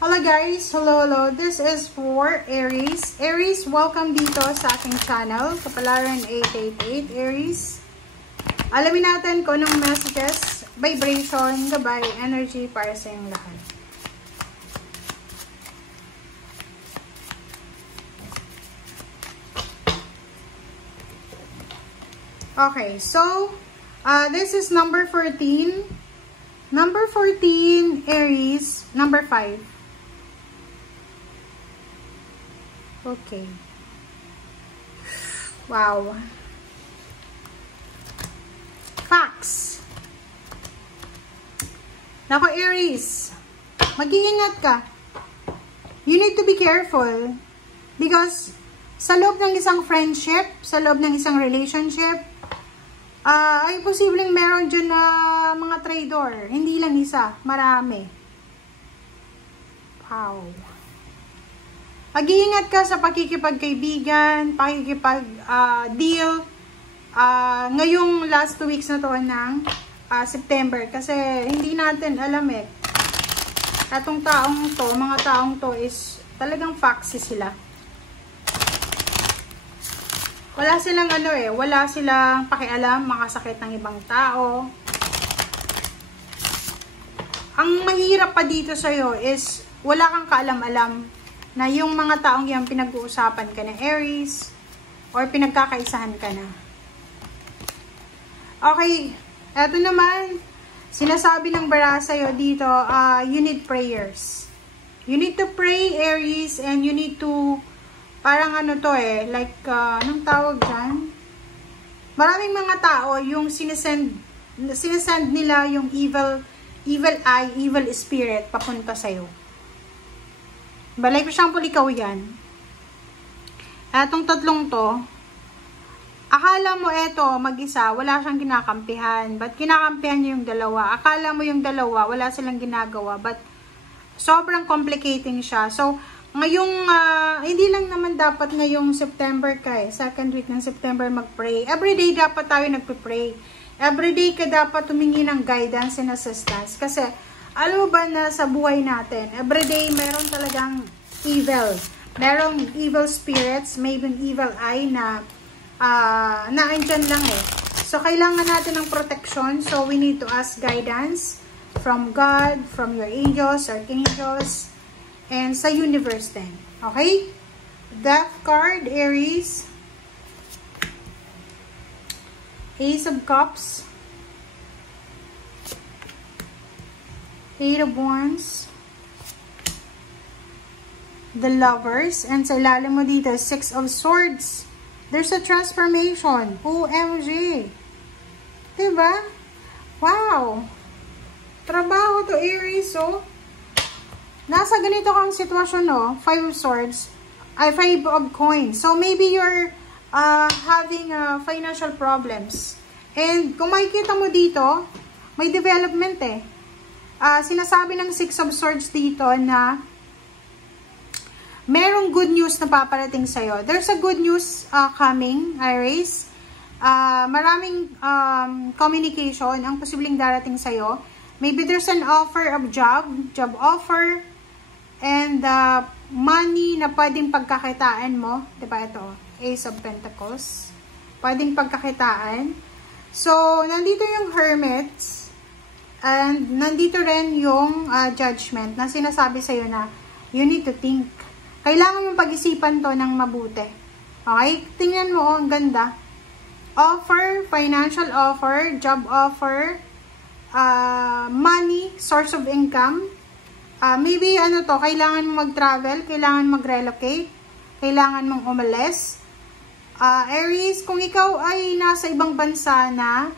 Hello guys, hello. This is for Aries. Aries, welcome dito sa aking channel, Kapalaran 888 Aries. Alamin natin kung anong messages, vibration, gabay, energy para sa inyong lahat. Okay, so this is number 14. Number 14, Aries, number 5. Okay. Wow. Facts. Nako, Aries, mag-iingat ka. You need to be careful because sa loob ng isang friendship, sa loob ng isang relationship, ay posibleng meron dyan na mga traitor. Hindi lang isa, marami. Wow. Mag-iingat ka sa pakikipagkaibigan, pakikipag-deal ngayong last 2 weeks na to ng September. Kasi hindi natin alam eh. Atong taong to, mga taong to is talagang foxy sila. Wala silang wala silang pakialam, makasakit ng ibang tao. Ang mahirap pa dito sa'yo is wala kang kaalam-alam na yung mga taong yan pinag-uusapan ka na Aries or pinagkakaisahan ka na. Okay, eto naman, sinasabi ng bara sa'yo dito, you need prayers. You need to pray, Aries, and you need to, parang like, anong tawag dyan? Maraming mga tao, yung sinesend nila yung evil eye, evil spirit, papunta sa'yo. Balay ko siyang ikaw yan. Etong tatlong to, akala mo mag-isa, wala siyang kinakampihan. But kinakampihan niya yung dalawa. Akala mo yung dalawa, wala silang ginagawa. But sobrang complicating siya. So, ngayong, hindi lang naman dapat ngayong September ka second week ng September mag-pray. Everyday dapat tayo nagpe-pray. Everyday ka dapat humingi ng guidance and assistance. Kasi, alam mo ba na sa buhay natin, everyday meron talagang evil. Merong evil spirits, maybe evil eye na naandyan lang So, kailangan natin ng protection. So, we need to ask guidance from God, from your angels, archangels, and sa universe din. Okay? Death card, Aries. Ace of Cups. Eight of Wands, the Lovers, and sa ilalim mo dito, Six of Swords. There's a transformation. OMG. Diba? Wow. Trabaho to, Aries, oh. Nasa ganito kang sitwasyon, no? Five of Swords. Five of Coins. So, maybe you're having financial problems. And, kung makikita mo dito, may development sinasabi ng Six of Swords dito na merong good news na paparating sa'yo. There's a good news coming, Aries. Maraming communication ang posibleng darating sa'yo. Maybe there's an offer of job offer, and money na pwedeng pagkakitaan mo. Diba ito? Ace of Pentacles. Pwedeng pagkakitaan. So, nandito yung Hermits. And nandito rin yung judgment na sinasabi sa'yo na you need to think. Kailangan mong pag-isipan to ng mabuti. Okay? Tingnan mo, ang ganda. Offer, financial offer, job offer, money, source of income. Maybe kailangan mong mag-travel, kailangan mag-relocate, kailangan mong umalis. Aries, kung ikaw ay nasa ibang bansa na,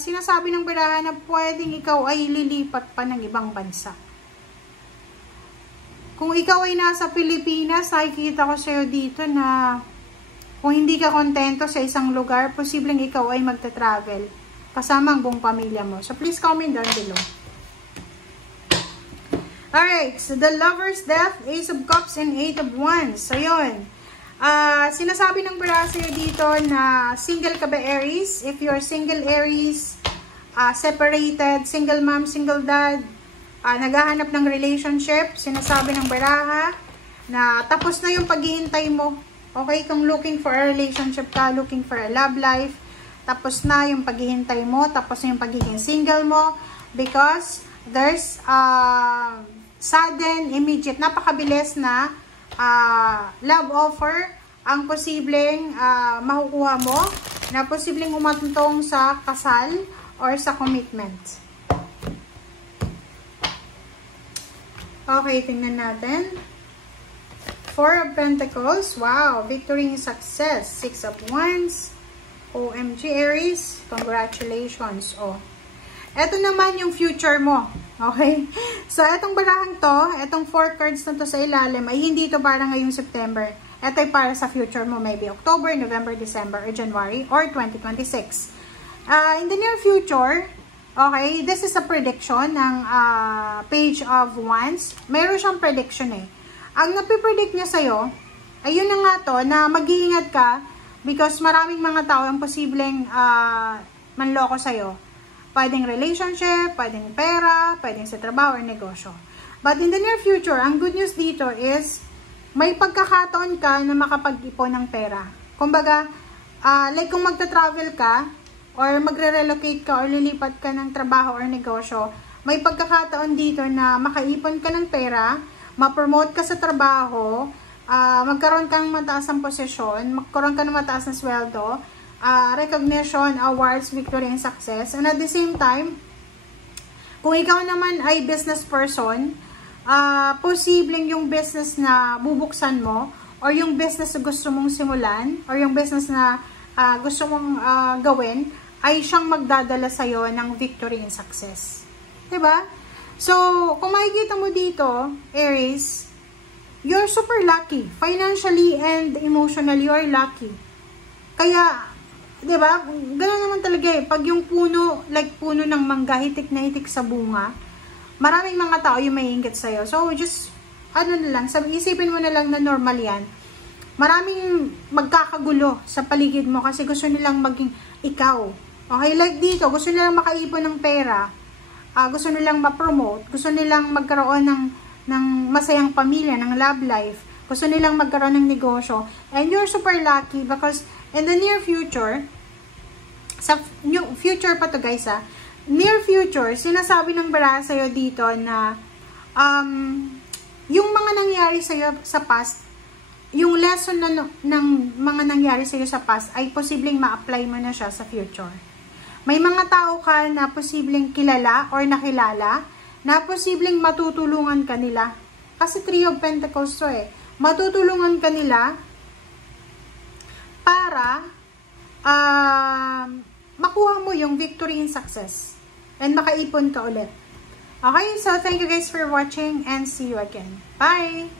sinasabi ng barahan na pwedeng ikaw ay lilipat pa ng ibang bansa. Kung ikaw ay nasa Pilipinas, nakikita ko sa'yo dito na kung hindi ka kontento sa isang lugar, posibleng ikaw ay magta-travel kasama ang buong pamilya mo. So, please comment down below. Alright, so the Lover's Death, Ace of Cups, and Eight of Wands. So, yun. Sinasabi ng brasa dito na single ka ba, Aries? If you're single, Aries, separated, single mom, single dad, naghahanap ng relationship, sinasabi ng baraha na tapos na yung paghihintay mo. Okay, kung looking for a relationship ka, looking for a love life, tapos na yung paghihintay mo, tapos na yung pagiging single mo, because there's sudden, immediate, napakabilis na love offer ang posibleng makukuha mo, na posibleng umatuntong sa kasal or sa commitment. Okay, tingnan natin. Four of Pentacles. Wow, victory and success. Six of Wands. OMG, Aries. Congratulations. Oh. Ito naman yung future mo. Okay? So, itong barahang to, itong 4 cards na to sa ilalim, ay hindi to para ngayong September. Ito ay para sa future mo. Maybe October, November, December, or January, or 2026. In the near future, okay, this is a prediction ng Page of Wands. Meron siyang prediction eh. Ang napipredict niya sa'yo, ayun na nga to, na mag-iingat ka because maraming mga tao ang posibleng manloko sa'yo. Pwedeng relationship, pwedeng pera, pwedeng sa trabaho or negosyo. But in the near future, ang good news dito is may pagkakataon ka na makapag-ipon ng pera. Kumbaga, like kung magta-travel ka, or magre-relocate ka or lilipat ka ng trabaho or negosyo, may pagkakataon dito na makaipon ka ng pera, ma-promote ka sa trabaho, magkaroon ka ng mataas ng posisyon, magkaroon ka ng mataas na sweldo, recognition, awards, victory, and success. And at the same time, kung ikaw naman ay business person, posibleng yung business na bubuksan mo, or yung business na gusto mong simulan, or yung business na gusto mong gawin, ay siyang magdadala sa'yo ng victory and success. Diba? So, kung makikita mo dito, Aries, you're super lucky. Financially and emotionally, you're lucky. Kaya, diba? Gano'n naman talaga eh. Pag yung puno, like puno ng mangga, hitik na hitik sa bunga, maraming mga tao yung may inggit sa'yo. So, just, ano na lang, isipin mo na lang na normal yan. Maraming magkakagulo sa paligid mo kasi gusto nilang maging ikaw. Okay, like dito, gusto nilang makaipon ng pera, gusto nilang ma-promote, gusto nilang magkaroon ng masayang pamilya, ng love life, gusto nilang magkaroon ng negosyo. And you're super lucky because in the near future, sa future pa to guys near future, sinasabi ng baraha sa'yo dito na yung mga nangyari sa'yo sa past, yung lesson na ng mga nangyari sa iyo sa past ay posibleng ma-apply mo na siya sa future. May mga tao ka na posibleng kilala or nakilala na posibleng matutulungan ka nila. Kasi 3 of Pentacles to eh. Matutulungan ka nila para makuha mo yung victory and success. And makaipon ka ulit. Okay, so thank you guys for watching and see you again. Bye!